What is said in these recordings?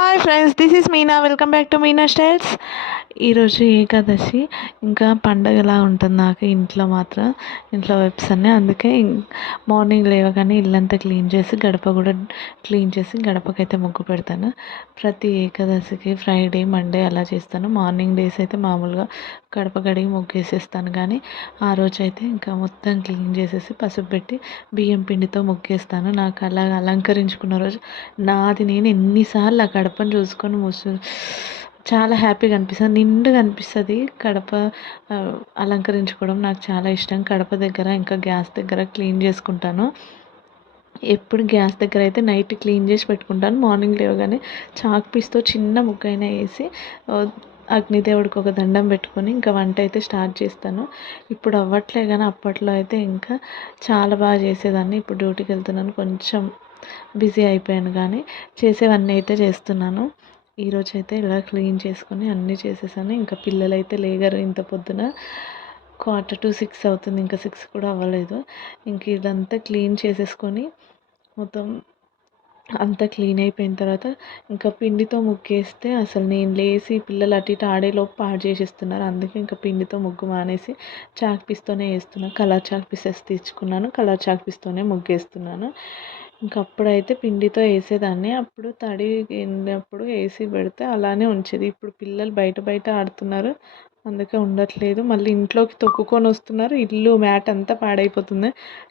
Hi friends, this is Meena. Welcome back to Meena styles. ఈరోజు ఏకాదశి, ఇంకా పండగలా ఉంటుంది నాకు ఇంట్లో మాత్రం. ఇంట్లో వెబ్స్ అన్నీ, అందుకే మార్నింగ్ లేవగానే ఇల్లంతా క్లీన్ చేసి గడప కూడా క్లీన్ చేసి గడపకైతే ముగ్గు పెడతాను. ప్రతి ఏకాదశికి ఫ్రైడే మండే అలా చేస్తాను. మార్నింగ్ డేస్ అయితే మామూలుగా గడప కడిగి ముగ్గేసేస్తాను, కానీ ఆ రోజు అయితే ఇంకా మొత్తం క్లీన్ చేసేసి పసుపు పెట్టి బియ్యం పిండితో ముగ్గేస్తాను. నాకు అలా అలంకరించుకున్న రోజు నాది నేను ఎన్నిసార్లు ఆ గడపను చూసుకొని చాలా హ్యాపీగా అనిపిస్తుంది, నిండుగా అనిపిస్తుంది. గడప అలంకరించుకోవడం నాకు చాలా ఇష్టం. గడప దగ్గర ఇంకా గ్యాస్ దగ్గర క్లీన్ చేసుకుంటాను. ఎప్పుడు గ్యాస్ దగ్గర అయితే నైట్ క్లీన్ చేసి పెట్టుకుంటాను. మార్నింగ్ లేవగానే చాక్ పీస్తో చిన్న ముగ్గైనా వేసి అగ్నిదేవుడికి ఒక దండం పెట్టుకొని ఇంకా వంట అయితే స్టార్ట్ చేస్తాను. ఇప్పుడు అవ్వట్లే, కానీ అప్పట్లో అయితే ఇంకా చాలా బాగా చేసేదాన్ని. ఇప్పుడు డ్యూటీకి వెళ్తున్నాను, కొంచెం బిజీ అయిపోయాను, కానీ చేసేవన్నీ అయితే చేస్తున్నాను. ఈరోజు అయితే ఇలా క్లీన్ చేసుకొని అన్నీ చేసేసాను. ఇంకా పిల్లలు అయితే లేగరు, ఇంత పొద్దున 5:45 అవుతుంది, ఇంకా 6 కూడా అవ్వలేదు. ఇంక ఇదంతా క్లీన్ చేసేసుకొని మొత్తం అంతా క్లీన్ అయిపోయిన తర్వాత ఇంకా పిండితో ముగ్గేస్తే అసలు నేను లేచి పిల్లలు అటు ఇటు ఆడేలోపు పాడు చేసేస్తున్నారు. అందుకే ఇంకా పిండితో ముగ్గు మానేసి చాక్ పీస్తోనే వేస్తున్నాను. కలర్ చాక్ పీసెస్ తెచ్చుకున్నాను, కలర్ చాక్ పీస్తోనే ముగ్గేస్తున్నాను. ఇంకా అప్పుడైతే పిండితో వేసేదాన్ని, అప్పుడు తడి వెళ్ళినప్పుడు వేసి పెడితే అలానే ఉంచేది. ఇప్పుడు పిల్లలు బయట బయట ఆడుతున్నారు, అందుకే ఉండట్లేదు. మళ్ళీ ఇంట్లోకి తొక్కుకొని వస్తున్నారు, ఇల్లు మ్యాట్ అంతా పాడైపోతుంది.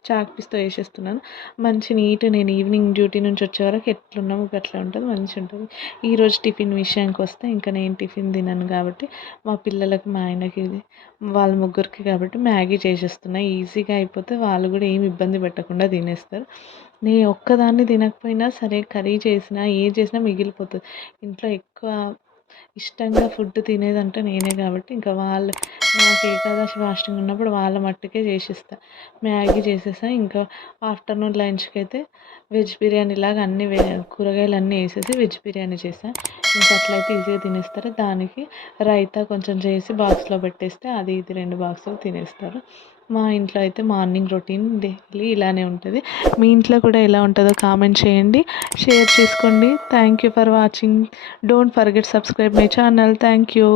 చాక్ పీస్తో వేసేస్తున్నాను. మంచి నీట్, నేను ఈవినింగ్ డ్యూటీ నుంచి వచ్చే వరకు ఎట్లున్నామో అట్లా ఉంటుంది, మంచిగా ఉంటుంది. ఈరోజు టిఫిన్ విషయానికి వస్తే ఇంకా నేను టిఫిన్ తినను కాబట్టి మా పిల్లలకి, మా ఆయనకి, వాళ్ళ ముగ్గురికి కాబట్టి మ్యాగీ చేసేస్తున్నా. ఈజీగా అయిపోతే వాళ్ళు కూడా ఏమి ఇబ్బంది పెట్టకుండా తినేస్తారు. నేను ఒక్కదాన్ని తినకపోయినా సరే, కర్రీ చేసినా ఏది చేసినా మిగిలిపోతుంది. ఇంట్లో ఎక్కువ ఇష్టంగా ఫుడ్ తినేదంటే నేనే కాబట్టి ఇంకా వాళ్ళు, నాకు ఏకాదశి ఫాస్టింగ్ ఉన్నప్పుడు వాళ్ళ మట్టుకే చేసిస్తా. మ్యాగీ చేసేసా. ఇంకా ఆఫ్టర్నూన్ లంచ్కి అయితే వెజ్ బిర్యానీ లాగా అన్ని కూరగాయలు అన్నీ వేసేసి వెజ్ బిర్యానీ చేసాను. ఇంకా అట్లయితే ఈజీగా తినేస్తారు. దానికి రైతా కొంచెం చేసి బాక్స్లో పెట్టేస్తే అది ఇది 2 బాక్సులు తినేస్తారు. మా ఇంట్లో అయితే మార్నింగ్ రొటీన్ డైలీ ఇలానే ఉంటుంది. మీ ఇంట్లో కూడా ఎలా ఉంటుందో కామెంట్ చేయండి, షేర్ చేసుకోండి. Thank you for watching. Don't forget subscribe my channel. Thank you.